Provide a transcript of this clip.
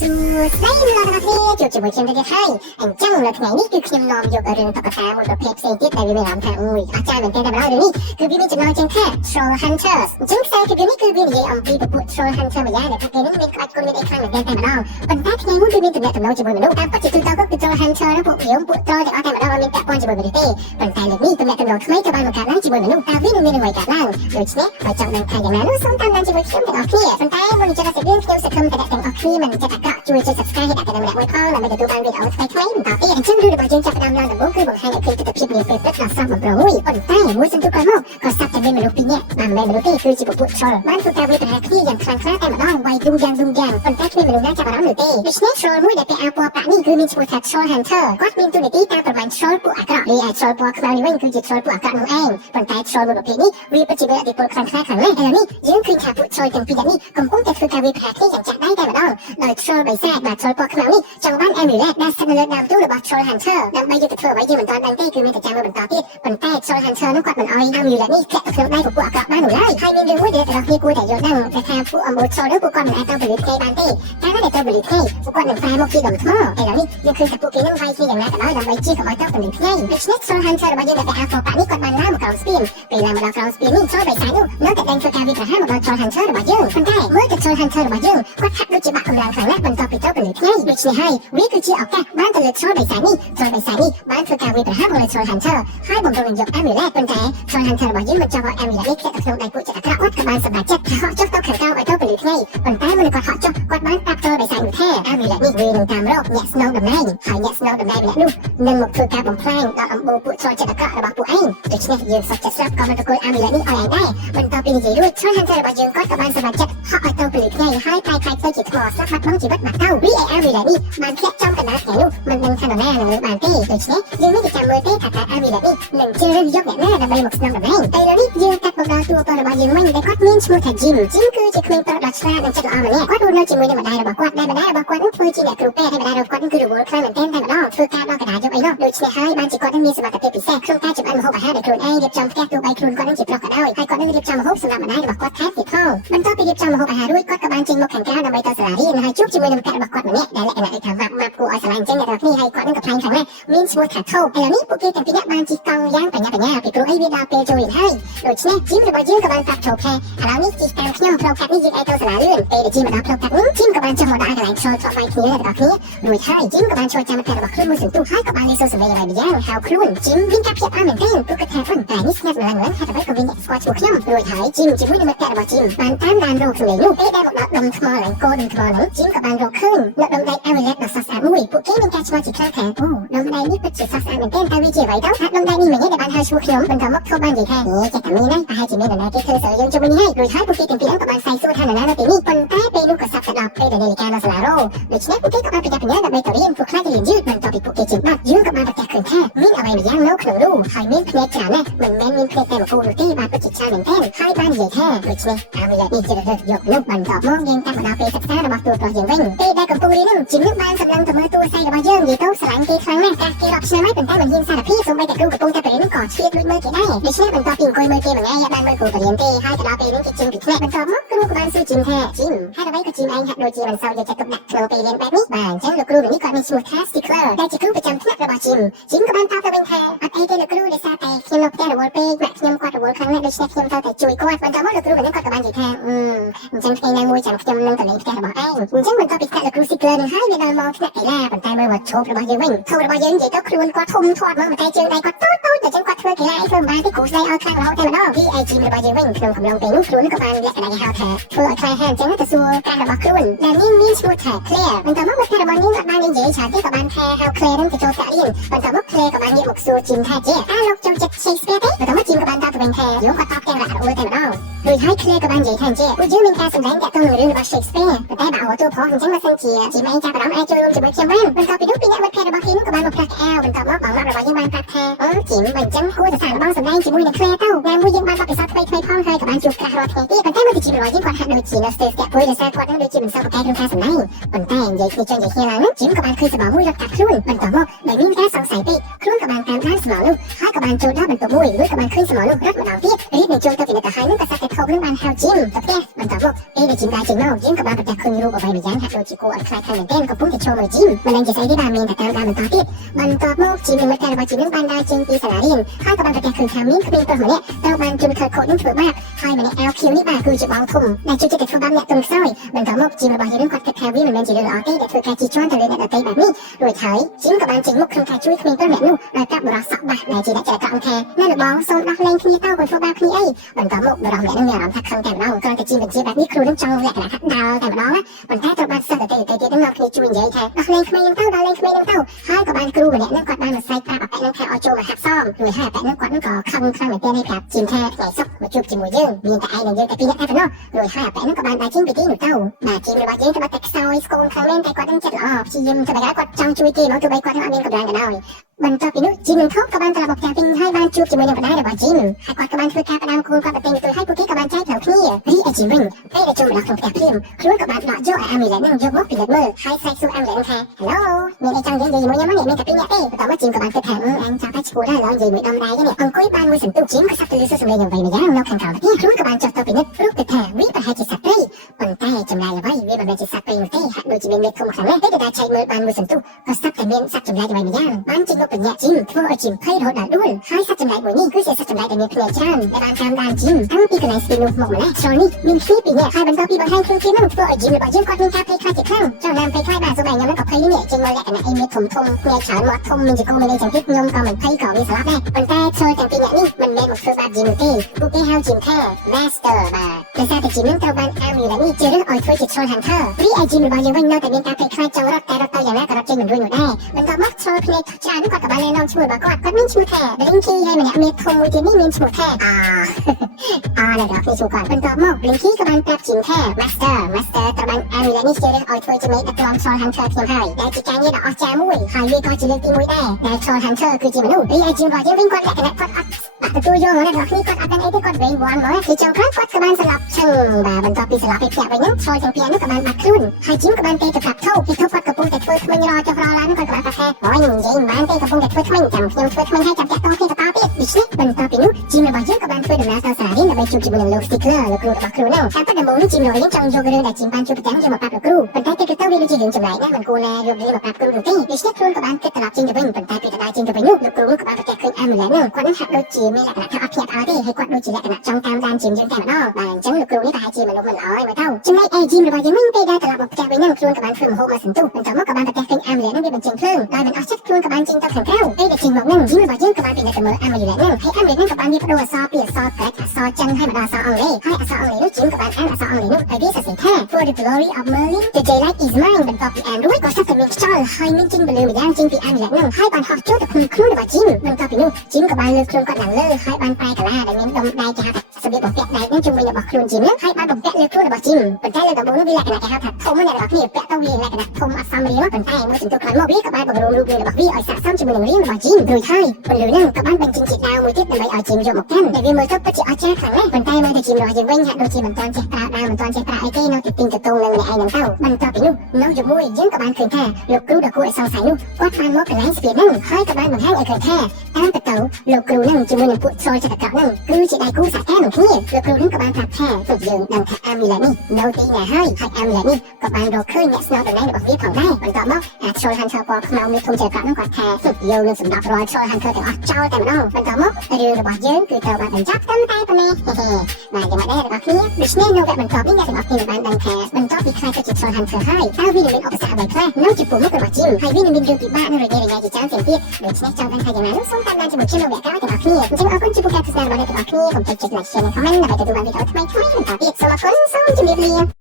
សួស្តីលោកអ្នកនាងជួបជាមួយខ្ញុំទៀតហើយអញ្ចឹងនៅថ្ងៃនេះគឺខ្ញុំនាំយករឿងតុក្កតាមួយប្រភេទផ្សេងទៀតដែលវាមានអារម្មណ៍ថាអស្ចារ្យមែនទែនតែម្ដងរឿងនេះគឺវាមានចំណងជើងថា Troll Hunters អញ្ចឹងខ្សែភាពយន្តនេះគឺវានិយាយអំពីពពួក Troll Hunter ម្យ៉ាងដែលថាគេនឹងមានក្បាច់គុណមានអីខ្លាំងមែនទែនតែម្ដងប៉ុន្តែថ្ងៃមុនគឺមានទំនាក់ទំនងជាមួយមនុស្សតាមពិតជាទូទៅគឺ Troll Hunter និងពួកព្រាមពួក Troll ទាំងអស់តែម្ដងមានពាក់ព័ន្ធជាមួយមនុស្សទេប៉ុន្តែលើកនេះទំនាក់ទំនងថ្មីក៏បានបង្កើតឡើងជាមួយមនុស្សតើវានឹងមានអ្វីកើតឡើងដូច្នេះបើចង់ដឹងថាយ៉ាងណានោះសូមតាមដានជាមួយខ្ញុំទាំងអស់គ្នាប៉ុន្តែមុននឹងចូលដល់សាច់រឿងខ្ញុំសង្ឃឹមតែអ្នកទាំងអស់គ្នាមិនចិត្តអាក្រក់ជួយចុច Subscribe ឲ្យតែម្នាក់មួយផងដើម្បីទទួលបានវីដេអូថ្មីៗបន្តទៀតអញ្ចឹងរឿងរបស់យើងចាប់ផ្ដើមឡើងដំបូងគឺបង្ហាញឲ្យឃើញទស្សនវិជ្ជានាពេលព្រឹកដ៏ស្រស់បំព្រងមួយប៉ុន្តែមួយសន្ទុះក្រោយមកក៏ស្ដាប់តែមានមនុស្សពីរនាក់មិនមែនមនុស្សទេគឺជាពពួក Troll បានធ្វើការវាយប្រហារគ្នាយ៉ាងខ្លាំងក្លាតែម្ដងវាយឌុំយ៉ាងប៉ុន្តែគ្មានមនុស្សណាចាប់អារម្មណ៍នោះទេដូច្នេះ Troll មួយដែលពាក់អាវពណ៌ប្រាក់នេះគឺមានឈ្មោះថា Troll Hunter គាត់មានតួនាទីតាមប្រមាណ Troll ពួកអាក្រក់រីឯ Troll ពណ៌ខ្មៅនេះវិញគឺជា Troll ពួកអាក្រក់នោះឯងប៉ុន្តែ Troll មួយប្រភេទនេះវាពិតជាមានឥទ្ធិពលខ្លាំងក្លាខ្លាំងណាស់ឥឡូវនេះយើងឃើញថាពួក Troll ទាំងពីរនាក់នេះកំពុងតែធ្វើការវាយប្រហារគ្នាយ៉ាងចាក់ដៃតែម្ដងដោយ Troll បិសាចបាទ Troll ពណ៌ខ្មៅនេះចង់បាន Amulet ដែលស្ថិតនៅលើដើមទូរបស់ Troll Hunter ដើម្បីយកទៅធ្វើអ្វីយើងមិនទាន់ដឹងទេគឺមានតែចាំមើលបន្តទៀតប៉ុន្តែ Troll Hunter នោះគាត់មិនអោយ Amulet នេះធ្លាក់ទៅក្នុងដៃcủaពួកអាក្រក់បាននោះឡើយហើយមានរឿងមួយដែលអ្នកទាំងអស់គ្នាគួរតែយល់ដឹងគឺថាពួកអំបូរ Troll នោះពួកគាត់មិនអាចទៅពលិថ្ងៃបានទេតែនៅតែទៅពលិថ្ងៃពួកគាត់នឹងប្រែមកជាដុំថ្មឥឡូវនេះយើងឃើញថាពួកគេនឹងវាយគ្នាយ៉ាងណាក៏ដោយដើម្បីជៀសកុំឲ្យទៅពលិថ្ងៃដូច្នេះ Troll Hunter របស់យើងដែលអាក្រក់នេះគាត់បានឡើងមកក្រោមស្ពានពេលឡើងមកដល់ក្រោមស្ពាននេះ Troll បិសាចនោះនៅតែតែងធ្វើការវាយប្រហារមកដល់ Troll Hunter របស់យើងប៉ុន្តែមើលទៅ Troll Hunter របស់យើងគាត់ហាក់ដូចជាបាក់កម្លាំងខ្លាំងណាស់បន្ទាប់ពីទៅពលិថ្ងៃដូច្នេះហើយវាគឺជាឱកាសបានទៅលើ Troll បិសាចនេះ Troll បិសាចនេះបានធ្វើការវាយប្រហារមកលើ Troll Hunter ហើយបំរុងនឹងយក Amulet ប៉ុន្តែ Troll Hunter របស់យើងមិនចង់ឲ្យ Amulet នេះធ្លាក់ទៅក្នុងដៃពួកចិត្តអាក្រក់គាត់ក៏បានសម្រេចចិត្តថាហក់ចុះទៅខាងក្រោមឲ្យទៅពលិថ្ងៃប៉ុន្តែមុននឹងគាត់ហក់ចុះគាត់បានប្រាប់ Troll បិសាចនោះថា Amulet នេះវានឹងតាមរកអ្នកស្នងតំណែងហើយអ្នកស្នងតំណែងម្នាក់នោះនឹងមកធ្វើការបំផ្លាញដល់អំបូរពួក Troll ចិត្តអាក្រក់របស់ពួកឯងដូច្នេះយើងសុខចិត្តស្រាប់ក៏មិនទទួល Amulet នេះឲ្យឯងដែរបន្ទាប់ពីនិយាយរួច Troll Hunter របស់យើងគាត់ក៏បានសម្រេចចិត្តហក់ឲ្យទៅពលិថ្ងៃហើយប្រែក្លាយទៅជាថ្មស្លាប់បាត់បង់ជីវិតបាត់ទៅវាឯ Amulet នេះបានធ្លាក់ចំកណ្ដាលថ្ងៃនោះមិនដឹងថានរណានឹងលើបានទេដូច្នេះយើងមិនចាំមើលទេថាតើ Amulet នេះនឹងជ្រើសរើសយកអ្នកណាដើម្បីមកស្នងតំណែងតែឥឡូវនេះយើងកាត់មកដល់តួអង្គរបស់យើងវិញដែលគាត់មានឈ្មោះថា Jim គឺជាក្មេងប្រុសដ៏ឆ្លាតនិងចិត្តល្អម្នាក់គាត់រស់នៅជាមួយនឹងម្ដាយរបស់គាត់ដែលម្ដាយរបស់គាត់នឹងធ្វើជាអ្នកគ្រូពេទ្យហើយម្ដាយរបស់គាត់នឹងគឺរវល់ខ្លាំងមែនទែនតែម្ដងធ្វើការដល់កណ្ដាលយកអីនោះដូច្នេះហើយបានជាគាត់នឹងមានសមត្ថភាពពិសេសក្នុងការចម្អិនម្ហូបអាហារដោយខ្លួនឯងរៀបចំផ្ទះទោះបីខ្លួនគាត់នឹងជាប្រុសក៏ដោយហើយគាត់នឹងរៀបចំម្ហូបសម្រាប់ម្ដាយរបស់គាត់ថែមទៀតផងបន្ទាប់ពីរៀបចំម្ហូបអាហាររួចគាត់ក៏បានចេញមកខាងក្រៅដើម្បីទៅសាលារៀនហើយជួបជាមួយនឹងមិត្តរបស់គាត់ម្នាក់ដែលលក្ខណៈដូចថាម៉ាប់គួរឲ្យស្រឡាញ់ចឹងអ្នកទាំងគ្នាហើយគាត់នឹងកំ ខ្លាំងណាស់មានឈ្មោះថាថោឥឡូវនេះពួកគេទាំងពីរនាក់បានជិះកង់យ៉ាងបញ្ញាពីព្រោះអីវាដល់ពេលចូលរៀនហើយដូច្នេះជីមរបស់យើងក៏បានប្រាប់ថោថាឥឡូវនេះជិះតាមខ្ញុំផ្លូវកាត់នេះយើងអាចទៅសាលារៀនពេលដែលជីមមកដល់ផ្លូវកាត់នេះជីមក៏បានចុះមកដល់កន្លែងចូលឆ្លងគ្នាទាំងអស់គ្នារួចហើយជីមក៏បានជួយចាំមិត្តរបស់ខ្លួនមួយសន្ទុះហើយក៏បានលេងសូសវេអ្វីយ៉ាងហៅខ្លួនជីមមានការព្យាបាលមែនទេព្រោះគាត់ថាប៉ុន្តែនេះស្ងាត់ម្លឹងហេតុអ្វីក៏វាអ្នកស្គាល់ឈ្មោះខ្ញុំរួចហើយជីមជាមួយនឹងមិត្តរបស់ជីមបានតាមដានរកសម្លេងនោះពេលដែលមកដល់ដុំថ្មឡើងកូនដុំថ្មនោះជីមក៏បានរកឃើញនៅដុំដៃ Amulet ដ៏ស្រស់ស្អាតមួយពួកគេមានការឆ្លងជាខ្លាំងថាអូដុំដៃនេះពិតជាស្រស់ស្អាតមែនទែនតែវាជាអ្វីទៅថាដុំដៃនេះមិនដែលបានហៅឈ្មោះខ្ញុំបន្តមកធ្វើបាននិយាយថាចេះតែមានណាប្រហែលជាមាននរណាគេធ្វើសើយើងជុំវិញហើយរួចហើយពួកគេទាំងពីរក៏បានផ្សាយសួរថានរណានៅទីនេះប៉ុន្តែពេលនោះក៏សັບទៅដល់ពេលដែលនាឡិកានៅសាលារោដូច្នេះពួកគេក៏បានប្រយ័ត្នប្រយែងដើម្បីទៅរៀនព្រោះខ្លាចរៀនយឺតបន្ទាប់ពីពួកគេជិះបាត់យើងក៏បានប្រទះឃើញថាមានអ្វីម្យ៉ាងនៅក្នុងនោះហើយមានភ្នែកច្រើនណាស់មិនមែនមានភ្នែកតែមួយគូនោះទេបានពិតជាច្រើនមែនទែនហើយបាននិយាយថាដូច្នេះAmuletនេះជារើសយកនោះបន្តមកយើងតាមមកដល់ពេលសិក្សារបស់តួប្រុសយើងវិញពេលដែលកំពុងរៀននោះជីមនឹងបានសម្លឹងទៅមើលតួស្រីរបស់យើងនិយាយទៅស្រឡាញ់គេខ្លាំងណាស់កាសគេរាប់ឆ្នាំហើយប៉ុន្តែមិនហ៊ានសារភាពសូម្បីតែគ្រូកំពុងតែបរៀននោះក៏ឆ្លៀតលួចមើលគេដែរដូច្នេះបន្ទាប់ពីអង្គុយមើលគេមួយថ្ងៃបានមើលគ្រូបរៀនទេហើយទៅដល់ពេលនេះគេជិះពីថ្នាក់បន្ទាប់មកគ្រូក៏បានសួរជីមថាជីមហើយអ្វីក៏ជីមឯងហាក់ដូចជាមិនសូវយកចិត្តទុកដាក់ក្នុងពេលរៀនបែបនេះបាទអញ្ចឹងលោកគ្រូនេះគាត់មានឈ្មោះថា Stickler ដែលជាគ្រូប្រចាំថ្នាក់របស់ជីមក៏បានតបទៅវិញថាអត់អីទេលោកគ្រូដោយសារតែខ្ញុំនៅផ្ទះរវល់ពេកម៉ាក់ខ្ញុំគាត់រវល់ខ្លាំងណាស់ដូច្នេះខ្ញុំត្រូវតែជួយគាត់បន្ទាប់មកលោកគ្រូនេះគាត់ក៏បាននិយាយថាអញ្ចឹងថ្ងៃណាមួយចាំខ្ញុំនឹងទៅលេងផ្ទះរបស់ឯងអញ្ចឹងបន្ទាប់ពីថ្នាក់លោកគ្រូ Stickler នឹងហើយវាដល់មកថ្នាក់កីឡាប៉ុន្តែមើលមកឈប់របស់យើងវិញឈប់របស់យើងនិយាយទៅខ្លួនគាត់ធំធាត់មកតែជើងដៃគាត់តូចតែអញ្ចឹងគាត់ធ្វើកីឡាអីធ្វើមិនបានទេគ្រូស្ដីឲ្យខ្លាំងរហូតតែម្ដងពីឯជីមរបស់យើងវិញក្នុងកំឡុងពេលនោះខ្លួនក៏បានលក្ខណៈហៅថាធ្វើឲ្យខ្លាំងហាអញ្ចឹងទៅសួរការរបស់ខ្លួនដែលមានឈ្មោះថា Claire បន្ទាប់មកមិត្តរបស់យើងក៏បាននិយាយច្រើនទៀតក៏បានថាហៅ Claire នឹងទៅចូលថ្នាក់រៀនបន្ទាប់មក Claire ក៏បានងាកមកសួរជីមថាជាលោកចូលចិត្ត Shakespeare ទេបន្ទាប់មកជីមក៏បានតបទៅវិញថាយើងក៏តបទាំងរហ័សរអួលតែម្ដងរួចហើយ Claire ក៏បាននិយាយថាជាពួកយើងមានការសម្ដែងតាក់ទងនឹងរឿងរបស់ Shakespeare តែបើអូតួប្រុសអញ្ចឹងបើសិនជាជីមឯងចាប់អារម្មណ៍អាចចូលរួមជាមួយខ្ញុំបានបន្ទាប់ពីនោះពីអ្នកមិត្តភក្តិរបស់គេនោះក៏បានមកផ្លាស់អាវបន្ទាប់មកបងរបស់យើងបានប្រាប់ថាជីមបើអញ្ចឹងគួរតែសាកល្បងសម្ដែងជាមួយនឹង Claire ទៅណាមួយយើងបានបទពិសោធន៍ថ្មីៗផងហើយក៏បានជួបការរាល់ថ្ងៃទៀតប៉ុន្តែមើលទៅជីមរបស់យើងគាត់ហាក់ដូចជានៅស្ទើរស្ទាក់ពុយដោយសារគាត់នឹងដូចជាមិនសូវប្រកែកក្នុងការសម្ដែងប៉ុន្តែនិយាយគ្នាចុះនិយាយគ្នាឡើងនោះជីមក៏បានឃើញសបមួយរត់កាត់ខ្លួនបន្ទាប់មកដែលមានការសង្ស័យពេកខ្លួនក៏បានតាមដានស្មោះនោះហើយក៏បានចូលដល់បន្ទប់មួយរួចក៏បានឃើញស្មោះនោះរត់ម្ដងទៀតរៀបនឹងចូលទៅពិនិត្យទៅហើយនោះក៏សាក់តែថ ហូបនឹងបានហៅជីមទៅផ្ទះបន្តមកពេលដែលជីមដើរចេញមកយើងក៏បានប្រទះឃើញរូបអ្វីមួយយ៉ាងហាក់ដូចជាគួរឲ្យខ្លាចខានមែនទែនកំពុងតែចូលមើលជីមមិនដឹងជាស្អីទេបាទមានតែតាមដានបន្តទៀតបន្ទាប់មកជីមនឹងមិត្តរបស់ជីមនឹងបានដើរចេញពីសាលារៀនហើយក៏បានប្រទះឃើញថាមានក្មេងប្រុសម្នាក់ត្រូវបានជនខិលខូចនឹងធ្វើបាបហើយម្នាក់អាវខៀវនេះបាទគឺជាបងធំដែលជួយចិត្តធ្វើបាបអ្នកទន់ខ្សោយបន្តមកជីមរបស់យើងគាត់គិតថាវាមិនមែនជារឿងល្អទេដែលធ្វើការជិះជាន់ទៅលើអ្នកដទៃបែបនេះរួចហើយជីមក៏បានចេញមុខក្នុងការជួយក្មេងប្រុសម្នាក់នោះដោយប្រាប់បរិសុទ្ធបាសដែលជាអ្នកចែកកង់ថានៅលបងសូមដោះលែងគ្នាទៅកុំធ្វើបាបគ្នាអីបន្តមកបរិសុទ្ធម្នាក់នឹងមានអារម្មណ៍ថាខឹងតែម្ដងគ្រាន់តែជីមបញ្ជាបែបនេះគ្រូនឹងចង់លក្ខណៈថាដោលតែម្ដងប៉ុន្តែត្រូវបានសិស្សដទៃទៀតនឹងនាំគ្នាជួយនិយាយថាដោះលែងក្មេងនឹងទៅដោះលែងក្មេងនឹងទៅហើយក៏បានគ្រូម្នាក់នឹងគាត់បានមកស្រែកប្រាប់អបិនឹងថាឲ្យចូលមកហាត់សមរួចហើយអបិនឹងគាត់នឹងក៏ខឹងខ្លាំងមែនទែនហើយប្រាប់ជីមថាថ្ងៃសុក្រមកជួបជាមួយយើងមានតែឯងនិងយើងតែពីរនាក់តែប៉ុណ្ណោះរួចហើយអបិនឹងក៏បានដើរចេញពីទីនោះទៅបាទជីមរបស់យើងក៏បានតែខ្សោយស្គមខ្លាំងមែនតែគាត់នឹងចិត្តល្អព្យាយាមធ្វើឲ្យគាត់ចង់ជួយគេមកទោះបីគាត់នឹងអត់មានកម្លាំងក៏ដោយបន្ទាប់ពីនោះជីមនឹងថប់ក៏បានត្រឡប់មកផ្ទះវិញហើយបានជួបជាមួយនឹងម្ដាយរបស់ជីមហើយគាត់ក៏បានធ្វើការផ្ដាំគូនគាត់ទៅទិញទៅឲ្យពួកគេក៏បានចែកផ្លូវគ្នារីឯជីមវិញពេលដែលចូលមកដល់ក្នុងផ្ទះព្រាមខ្លួនក៏បានដកយកអាមីឡែននឹងយកមកពិនិត្យមើលហើយស្រែកសួរអាមីឡែនថា Hello មានអីចង់និយាយជាមួយខ្ញុំនេះមានតែពីរនាក់ទេបន្ទាប់មកជីមក៏បានគិតថាអញចាំតែឈ្មោះដែរឡើយនិយាយមួយដំដៃនេះអង្គុយបានមួយសន្ទុះជីមក៏សាប់ទៅលើសសម្លេងយ៉ាងវៃម្យ៉ាងនៅខាងក្រៅផ្ទះខ្លួនក៏បានចុះទៅពិនិត្យព្រោះគិតថាវាប្រហែលជាសត្វព្រៃប៉ុន្តែចម្លែកអ្វីវាមិនមែនជាសត្វព្រៃនោះទេហាក់ដូចជាមានមេឃធំខ្លាំងណាស់ពេលដែលឆែកមើលបានមួយសន្ទុះក៏ស្ដាប់តែមានសត្វចម្លែកអ្វីម្យ៉ាងបានចេញមកបញ្ញាជីមធ្វើឲ្យជីមភ័យរហូតដល់ដួលហើយសត្វចម្លែកមួយនេះគឺជាសត្វចម្លែកដែលមានភ្នែកច្រើនដែលបានតាមដានជីមតាំងពីកន្លែងស្ទីនោះមកម្ល៉េះចូលនេះមានគ្នាពីរនាក់ហើយបន្ទាប់ពីបង្ហាញខ្លួនគេនឹងធ្វើឲ្យជីមរបស់យើងគាត់មានការភ័យខ្លាចជាខ្លាំងចង់តាមភ័យខ្លាចបាទសូម្បីខ្ញុំនឹងក៏ភ័យនេះចេញមកលក្ខណៈអីមានធំភ្នែកច្រើនមាត់ធំមានចង្កូមានអីចឹងទៀតខ្ញុំក៏មិនភ័យក៏វាស្លាប់ដែរប៉ុន្តែចូលទាំងពីរនាក់នេះមិនមែនមកធ្វើបាបជីមទេពួកគេហៅជីមថា Master បាទដោយសារតែជីមនឹងត្រូវបានអាមីឡែននេះជារឿងឲ្យធ្វើជា Troll Hunter រីឯជីមរបស់យើងវិញនៅតែមានការភ័យខ្លាចចង់រត់តែរត់ទៅយ៉ាងណាក៏រត់ចេញមិនរួចនោះដែរបន្ទាប់មក Troll ភ្នែកច្រើនគាត់ក៏បានណែនាំឈ្មោះរបស់គាត់មានឈ្មោះថា Blinky ហើយម្នាក់មានធំមួយទៀតនេះមានឈ្មោះថានៅដល់គេឈ្មោះគាត់បន្ទាប់មក Blinky ក៏បានប្រាប់ជីមថា Master ត្រូវបានអាមីឡែននេះជារឿងឲ្យធ្វើជាមេដឹកនាំ Troll Hunter ខ្ញុំហើយដែលជាការងារដ៏អស្ចារ្យមួយហើយវាក៏ជាលើកទី1ដែរដែល Troll Hunter គឺជាមនុស្សរីឯជីមរបស់យើងវិញគាត់លក្ខណៈគាត់អត់ទទួលយកមកដល់គ្នាគាត់អត់ដឹងអីទេគាត់វិញវ៉ាន់មកទីចុងក្រោយគាត់ក៏បានស្លាប់ឈឹងបាទបន្ទាប់ពីស្លាប់ពេលភ្នាក់វិញហ្នឹង Troll ទាំងពីរនោះក៏បានបាត់ខ្លួនហើយជីមក៏បានទៅប្រាប់ថោគាត់កំពុងតែធ្វើថ្មិញរចុះរឡើងគាត់ក៏បានប្រកាសអូយនិយាយមិនបានទេកំពុងតែធ្វើថ្មិញចាំខ្ញុំធ្វើថ្មិញឲ្យចាំតាក់តងគ្នាទៅទៀតដូច្នេះបន្ទាប់ពីនោះជីមរបស់យើងក៏បានធ្វើដំណើរទៅសាលារៀនដើម្បីជួបជាមួយនឹងលោក Stickler លោកគ្រូរបស់គ្រូហ្នឹងតាមពិតដំបូងនេះជីមរបស់យើងចង់យករឿងដែលជីមបានជួបប្រចាំយកមកប្រាប់លោកគ្រូប៉ុន្តែទៅវាដូចជារឿងចម្លែកណាស់មិនគួរណាយកវាមកប្រាប់គ្រូនោះទេដូច្នេះខ្លួនក៏បានគិតត្រឡប់ចេញទៅវិញប៉ុន្តែពេលដែលចេញទៅវិញនោះលោកគ្រូក៏បានប្រកាសឃើញអាមីឡែនហ្នឹងគាត់នឹងហាក់ដូចជាមានលក្ខណៈថាអត់ភ្ញាក់ផ្អើលទេហើយគាត់ដូចជាលក្ខណៈចង់តាមដានជីមយើងតែម្ដងបាទអញ្ចឹងលោកគ្រូនេះប្រហែលជាមនុស្សមិនល្អឯងមើលទៅចំណែកឯជីមរបស់យើងវិញពេលដែលត្រឡប់មកផ្ទះវិញហ្នឹងខ្លួនក៏បានធ្វើម្ហូបមកសន្ទុះបន្ទាប់មកក៏បានប្រកាសឃើញអាមីឡែនហ្នឹងវាបញ្ចេញភ្លើងដោយមិនអស់ចិត្តខ្លួនក៏បានចេញទៅខាងក្រៅពេលដែលចេញមកហ្នឹងជីមរបស់យើងក៏បានពិនិត្យទៅមើលអាមីឡែនហ្នឹងហើយអាមីឡែនហ្នឹងក៏បានមានបដូរអក្សរពីអក្សរក្រាច់អក្សរចិនហើយមកដល់អក្សរអង់គ្លេសហើយអក្សរអង់គ្លេសនោះជីមក៏បានអានអក្សរអង់គ្លេសនោះហើយវាសរសេរថា For the glory of Merlin the daylight is mine បន្ទាប់ពីអានរួចក៏ស្ដាប់តែមានខ្យល់ហើយមានចេញពលឺម្យ៉ាងចេញពីអាមីឡែនហ្នឹងហើយបានហោះចូលទៅក្នុងខ្លួនរបស់ជីមបន្ទាប់ពីនោះជីមក៏បានលើកខ្លួនគាត់ឡើងលើហើយបានប្រែកាឡាដែលមានដុំដៃគេហៅថាសម្លៀកបំពាក់ដៃនឹងជុំវិញរបស់ខ្លួនជីមហ្នឹងហើយបានបំពាក់លើខ្លួនរបស់ជីមប៉ុន្តែលើដំបូងនោះវាលក្ខណៈគេហៅថាធំណាស់របស់គ្នាពាក់ទៅវាលក្ខណៈធំអត់សមរាងប៉ុន្តែមួយសន្ទុះក្រោយមកវាក៏បានបង្រួមរូបរាងរបស់វាឲ្យស័ក្តិសមជាមួយនឹងរាងរបស់ជីមរួចហើយពលឺហ្នឹងក៏បានបញ្ចេញជាដាវមួយទៀតដើម្បីឲ្យជីមយកមកកាន់តែវាមើលទៅពិតជាអស្ចារ្យខ្លាំងណាស់ប៉ុន្តែមើលទៅជីមរបស់យើងវិញហាក់ដូចជាមិនទាន់ចេះប្រើដាវមិនទាន់ចេះប្រើអីទេនៅទីទិញទៅទងនឹងម្នាក់ឯងហ្នឹងទៅបន្ទាប់ពីនោះនៅជាមួយយើងក៏បានឃើញថាលោកគ្រូដ៏គួរឲ្យសង្ស័យនោះគាត់បានមកកន្លែងស្ពានហ្នឹងហើយក៏បានបង្ហាញឲ្យឃើញថាតាមពិតទៅលោកគ្រូហ្នឹងជាមួយនឹងពួកTrollចក្រកហ្នឹងគឺជាដៃគូសហការនឹងគ្នាលោកគ្រូហ្នឹងក៏បានប្រាប់ថាពួកយើងដឹងថាអាមីឡែននេះនៅទីណាហើយអាមីឡែននេះក៏បានរកឃើញអ្នកស្នងតំណែងរបស់វាផងដែរបន្ទាប់មកTroll Hunter ពណ៌ខ្មៅមានធំចក្រកហ្នឹងគាត់ថាយើងនឹងសម្រាប់រាល់Troll Hunter ទាំងអស់ចោលតែម្ដងបន្ទាប់មករឿងរបស់យើងគឺត្រូវបានបញ្ចប់ត្រឹមតែប៉ុណ្ណេះបាទយ៉ាងម៉េចដែររបស់គ្នាដូច្នេះនៅវគ្គបន្ទាប់នេះអ្នកទាំងអស់គ្នាបានដឹងថាបន្ទាប់ពីខ្លាចទៅជា Troll Hunter ហើយតើវានឹងមានឧបសគ្គអ្វីខ្លះនៅចំពោះមុខរបស់ជីមហើយវានឹងមានរឿងពិបាកនិងរញ៉េរញ៉ៃជាច្រើនទៀតដូច្នេះចង់ដឹងថាយ៉ាងណានោះសូមតាមដានជាមួយខ្ញុំនៅវគ្គក្រោយទាំងអស់គ្នាអញ្ចឹងអរគុណចំពោះការទស្សនារបស់អ្នកទាំងអស់គ្នាកុំភ្លេចចុច like share និង comment ដើម្បីទទួលបានវីដេអូថ្មីៗបន្តទៀតសូមអរគុណសូមជម្រាបលា